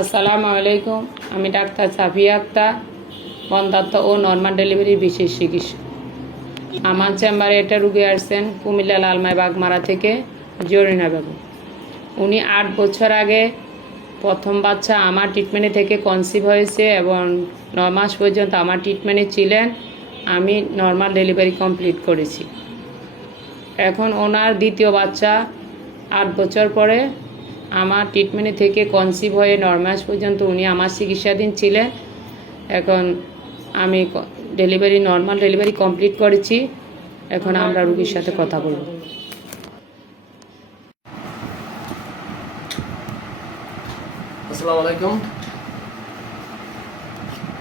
আসসালামু আলাইকুম। আমি ডাক্তার সাফিয়া আক্তার, বন্ধাত্ম ও নর্মাল ডেলিভারির বিশেষ চিকিৎসক। আমার চেম্বারে একটা রুগী আসছেন কুমিল্লা লালমাই বাগমারা থেকে, জরিনা বেগম। উনি 8 বছর আগে প্রথম বাচ্চা আমার ট্রিটমেন্টে থেকে কনসিভ হয়েছে এবং 9 মাস পর্যন্ত আমার ট্রিটমেন্টে ছিলেন। আমি নর্মাল ডেলিভারি কমপ্লিট করেছি। এখন ওনার দ্বিতীয় বাচ্চা 8 বছর পরে আমার ট্রিটমেন্টে থেকে কনসিভ হয়ে 9 মাস পর্যন্ত উনি আমার চিকিৎসাধীন ছিলেন। এখন আমি নর্মাল ডেলিভারি কমপ্লিট করেছি। এখন আমরা রুগীর সাথে কথা বলব। আসসালামু আলাইকুম।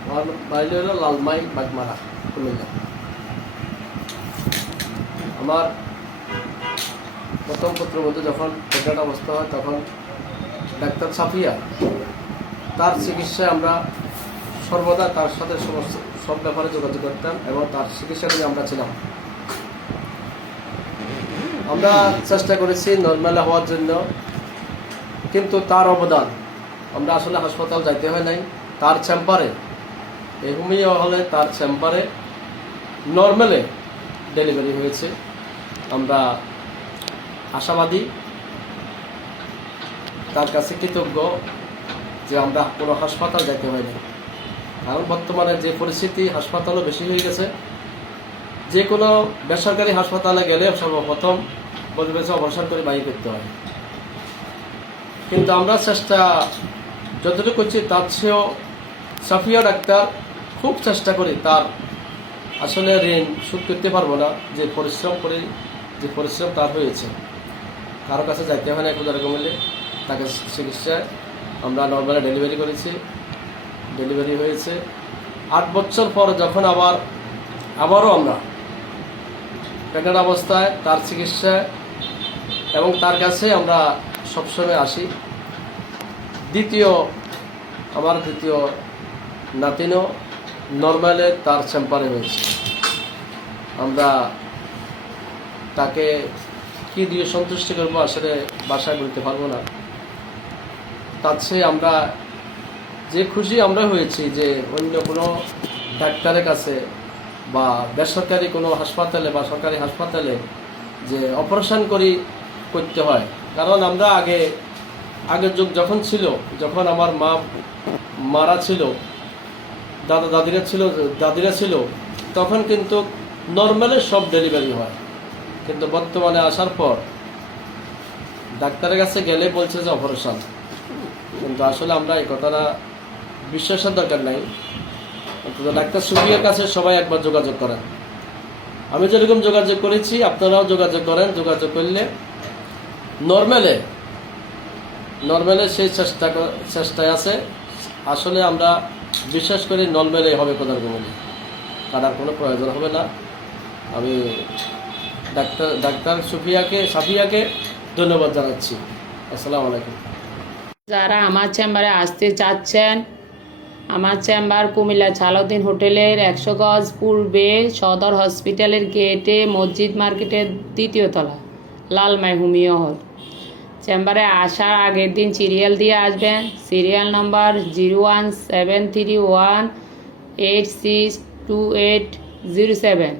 আমার বাড়ি হলো লালমাই বাগমারা, কুমিল্লা। আমার প্রথম পুত্রবধূ যখন প্রেগনেন্ট অবস্থা হয় তখন ডাক্তার সাফিয়া, তার চিকিৎসায় আমরা সর্বদা তার সাথে সব ব্যাপারে যোগাযোগ করতাম এবং তার চিকিৎসাতে আমরা ছিলাম। আমরা চেষ্টা করেছি নর্মাল হওয়ার জন্য, কিন্তু তার অবদান, আমরা আসলে হাসপাতাল যাইতে হয় নাই। তার চেম্বারে, এই হোমিও হলে তার চেম্বারে নর্মালে ডেলিভারি হয়েছে। আমরা আশাবাদী, তার কাছে কৃতজ্ঞ যে আমরা কোনো হাসপাতাল যাইতে হয় না। কারণ বর্তমানে যে পরিস্থিতি, হাসপাতালও বেশি হয়ে গেছে। যে কোনো বেসরকারি হাসপাতালে গেলে সর্বপ্রথম বলবে যে অপারেশন করে বাড়ি করতে হয়, কিন্তু আমরা চেষ্টা যতটুকু করছি তার চেয়েও সাফিয়া ডাক্তার খুব চেষ্টা করি। তার আসলে ঋণ শোধ করতে পারবো না, যে পরিশ্রম করে, যে পরিশ্রম তার হয়েছে। কারো কাছে যাইতে হয় না, কোনো রকম মিলে তাকে চিকিৎসায় আমরা নর্মালি ডেলিভারি করেছি। ডেলিভারি হয়েছে 8 বছর পর, যখন আবারও আমরা প্রেগনেন্ট অবস্থায় তার চিকিৎসায় এবং তার কাছে আমরা সবসময় আসি। আমার দ্বিতীয় নাতিনও নর্মালে তার চেম্বারে হয়েছে। আমরা তাকে কি দিয়ে সন্তুষ্টি করবো আসলে বাসায় বলতে পারবো না। তার চেয়ে আমরা যে খুশি আমরা হয়েছি যে অন্য কোনো ডাক্তারের কাছে বা বেসরকারি কোনো হাসপাতালে বা সরকারি হাসপাতালে যে অপারেশন করতে হয়। কারণ আমরা আগের যুগ যখন ছিল, যখন আমার মারা ছিল, দাদিরা ছিল, তখন কিন্তু নর্মালে সব ডেলিভারি হয়। কিন্তু বর্তমানে আসার পর ডাক্তারের কাছে গেলে বলছে যে অপারেশন। কিন্তু আসলে আমরা এই কথাটা বিশ্বাসের দরকার নাই। ডাক্তার সুফিয়ার কাছে সবাই একবার যোগাযোগ করেন। আমি যেরকম যোগাযোগ করেছি আপনারাও যোগাযোগ করেন। যোগাযোগ করলে নর্মালে সেই চেষ্টায় আছে। আসলে আমরা বিশ্বাস করি নর্মালে হবে কোথাও কমলে, কাটার কোনো প্রয়োজন হবে না। আমি ডাক্তার সাফিয়াকে ধন্যবাদ জানাচ্ছি। আসসালামু আলাইকুম। যারা আমার চেম্বারে আসতে চাচ্ছেন, আমার চেম্বার কুমিল্লা সালাউদ্দিন হোটেলের 100 গজ পূর্বে সদর হসপিটালের গেটে, মসজিদ মার্কেটের 2য় তলা, লালমাই হোমিও হল। চেম্বারে আসার আগের দিন সিরিয়াল দিয়ে আসবেন। Serial number 01731862807।